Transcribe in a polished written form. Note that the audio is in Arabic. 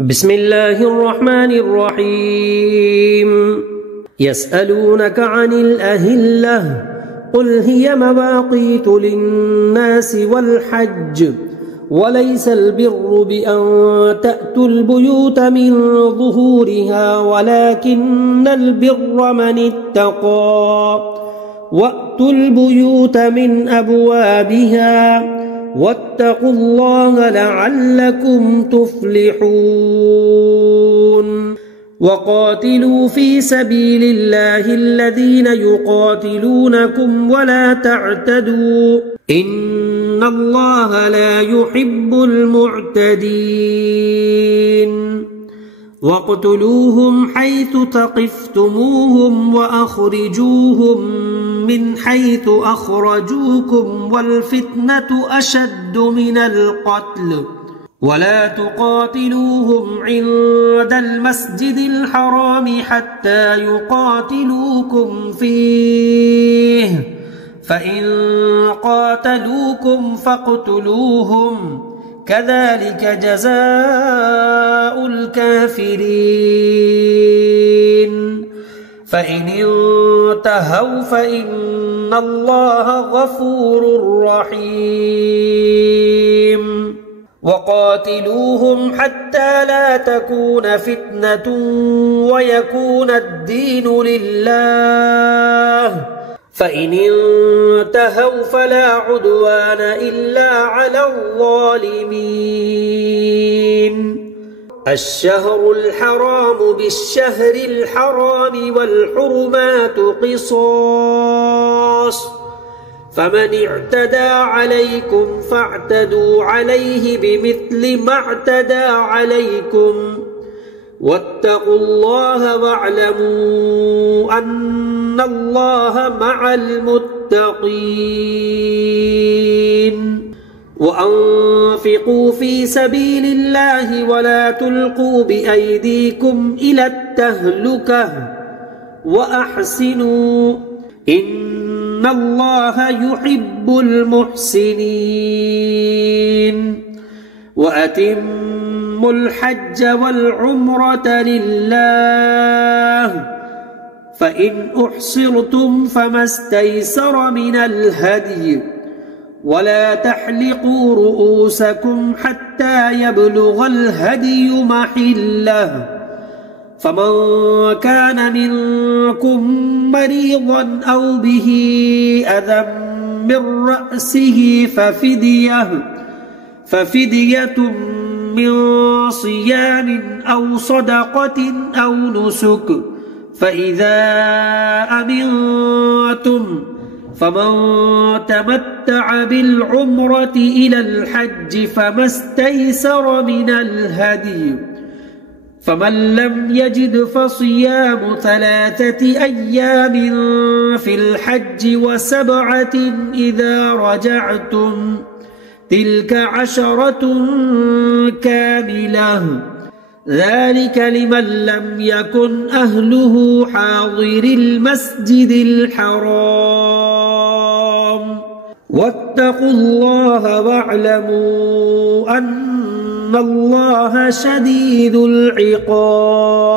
بسم الله الرحمن الرحيم يسألونك عن الأهلة قل هي مواقيت للناس والحج وليس البر بأن تأتوا البيوت من ظهورها ولكن البر من اتقى وأتوا البيوت من أبوابها واتقوا الله لعلكم تفلحون وقاتلوا في سبيل الله الذين يقاتلونكم ولا تعتدوا إن الله لا يحب المعتدين واقتلوهم حيث ثقفتموهم وأخرجوهم من حيث أخرجوكم والفتنة أشد من القتل ولا تقاتلوهم عند المسجد الحرام حتى يقاتلوكم فيه فإن قاتلوكم فاقتلوهم كذلك جزاء الكافرين فإن انتهوا فإن الله غفور رحيم وقاتلوهم حتى لا تكون فتنة ويكون الدين لله فإن انتهوا فلا عدوان إلا على الظالمين الشهر الحرام بالشهر الحرام والحرمات قصاص فمن اعتدى عليكم فاعتدوا عليه بمثل ما اعتدى عليكم واتقوا الله واعلموا أن الله مع المتقين وأنفقوا في سبيل الله ولا تلقوا بأيديكم إلى التهلكة وأحسنوا إن الله يحب المحسنين وأتموا الحج والعمرة لله فإن أحصرتم فما استيسر من الهدي ولا تحلقوا رؤوسكم حتى يبلغ الهدي محله فمن كان منكم مريضا أو به أذى من رأسه ففدية من صيام أو صدقة أو نسك فإذا أمنتم فمن تمتع بالعمرة إلى الحج فما استيسر من الهدي فمن لم يجد فصيام 3 أيام في الحج و7 إذا رجعتم تلك 10 كاملة ذلك لمن لم يكن أهله حاضر المسجد الحرام واتقوا الله واعلموا أن الله شديد العقاب